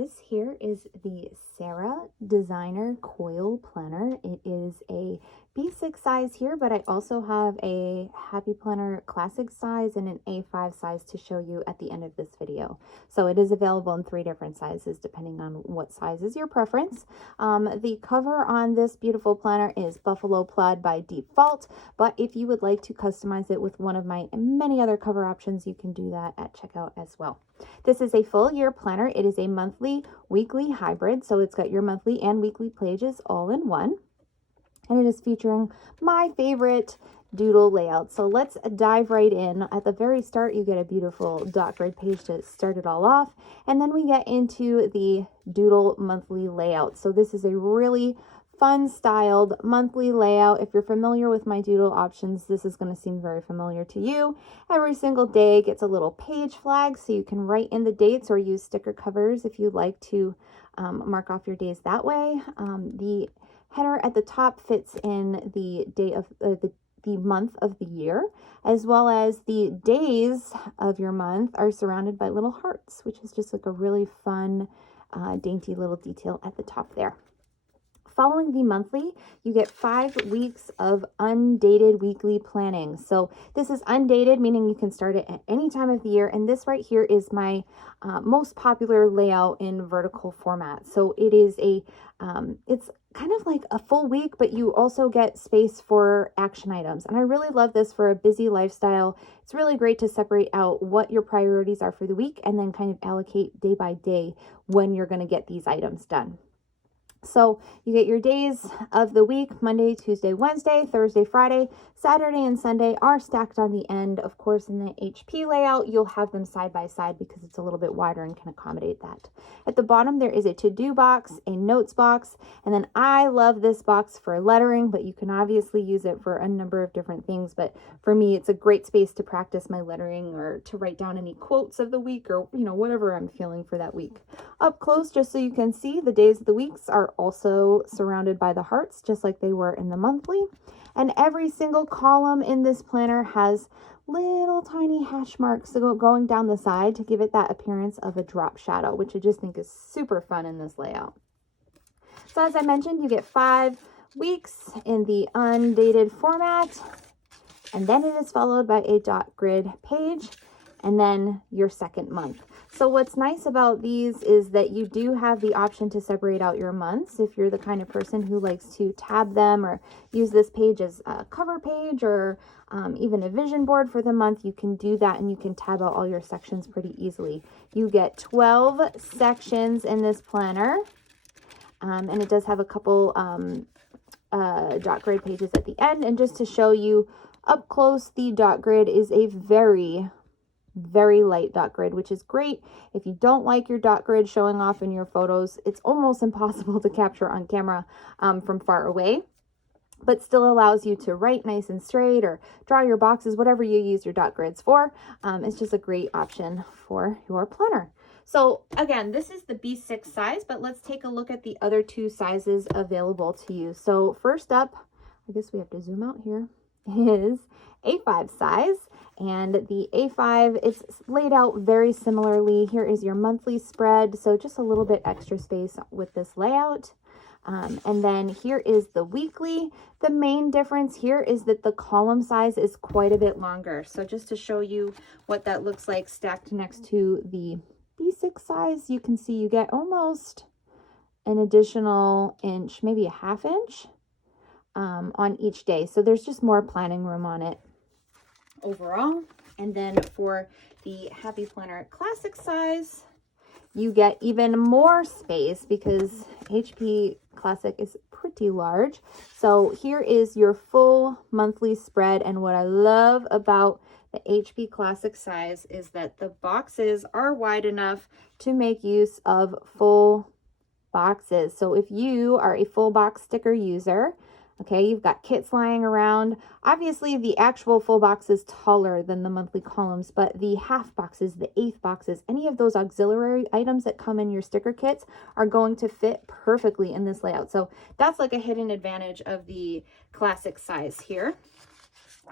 This here is the Sarah Designer Coil Planner. It is a B6 size here, but I also have a Happy Planner Classic size and an A5 size to show you at the end of this video. So it is available in 3 different sizes depending on what size is your preference. The cover on this beautiful planner is Buffalo Plaid by default, but if you would like to customize it with one of my many other cover options, you can do that at checkout as well. This is a full year planner. It is a monthly, weekly hybrid, so it's got your monthly and weekly pages all in one. And it is featuring my favorite doodle layout. So let's dive right in. At the very start, you get a beautiful dot grid page to start it all off. And then we get into the doodle monthly layout. So this is a really fun styled monthly layout. If you're familiar with my doodle options, this is going to seem very familiar to you. Every single day gets a little page flag so you can write in the dates or use sticker covers if you'd like to mark off your days that way. The header at the top fits in the day of the month of the year, as well as the days of your month are surrounded by little hearts, which is just like a really fun, dainty little detail at the top there. Following the monthly, you get 5 weeks of undated weekly planning. So this is undated, meaning you can start it at any time of the year. And this right here is my most popular layout in vertical format. So it is it's kind of like a full week, but you also get space for action items. And I really love this for a busy lifestyle. It's really great to separate out what your priorities are for the week and then kind of allocate day by day when you're going to get these items done. So you get your days of the week: Monday, Tuesday, Wednesday, Thursday, Friday, Saturday, and Sunday are stacked on the end. Of course, in the HP layout, you'll have them side by side because it's a little bit wider and can accommodate that. At the bottom, there is a to-do box, a notes box, and then I love this box for lettering, but you can obviously use it for a number of different things. But for me, it's a great space to practice my lettering or to write down any quotes of the week or, whatever I'm feeling for that week. Up close, just so you can see, the days of the weeks are also surrounded by the hearts, just like they were in the monthly. And every single column in this planner has little tiny hash marks going down the side to give it that appearance of a drop shadow, which I just think is super fun in this layout. So as I mentioned, you get 5 weeks in the undated format, and then it is followed by a dot grid page, and then your second month. So what's nice about these is that you do have the option to separate out your months. If you're the kind of person who likes to tab them or use this page as a cover page or even a vision board for the month, you can do that and you can tab out all your sections pretty easily. You get 12 sections in this planner, and it does have a couple dot grid pages at the end. And just to show you up close, the dot grid is a very light dot grid, which is great. If you don't like your dot grid showing off in your photos, it's almost impossible to capture on camera from far away, but still allows you to write nice and straight or draw your boxes, whatever you use your dot grids for. It's just a great option for your planner. So again, this is the B6 size, but let's take a look at the other 2 sizes available to you. So first up, I guess we have to zoom out here, is A5 size. And the A5, it's laid out very similarly. Here is your monthly spread, so just a little bit extra space with this layout. And then here is the weekly. The main difference here is that the column size is quite a bit longer. So just to show you what that looks like stacked next to the B6 size, you can see you get almost an additional inch, maybe a ½ inch on each day. So there's just more planning room on it overall. And then for the Happy Planner Classic size, you get even more space because HP Classic is pretty large. So here is your full monthly spread. And what I love about the HP Classic size is that the boxes are wide enough to make use of full boxes. So if you are a full box sticker user, okay, you've got kits lying around. Obviously, the actual full box is taller than the monthly columns, but the half boxes, the eighth boxes, any of those auxiliary items that come in your sticker kits are going to fit perfectly in this layout. So that's like a hidden advantage of the classic size here.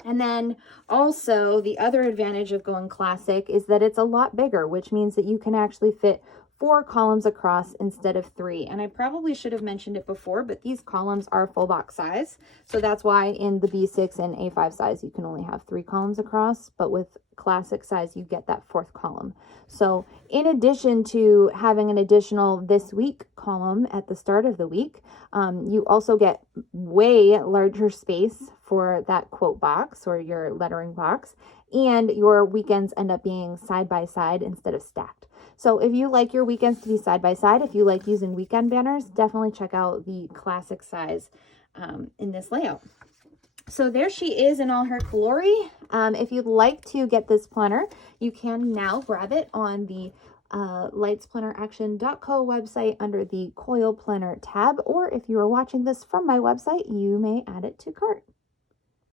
And then also the other advantage of going classic is that it's a lot bigger, which means that you can actually fit 4 columns across instead of 3. And I probably should have mentioned it before, but these columns are full box size. So that's why in the B6 and A5 size, you can only have 3 columns across, but with classic size, you get that 4th column. So in addition to having an additional this week column at the start of the week, you also get way larger space for that quote box or your lettering box, and your weekends end up being side by side instead of stacked. So if you like your weekends to be side by side, if you like using weekend banners, definitely check out the classic size in this layout. So there she is in all her glory. If you'd like to get this planner, you can now grab it on the lightsplaneraction.co website under the Coil Planner tab, or if you are watching this from my website, you may add it to cart.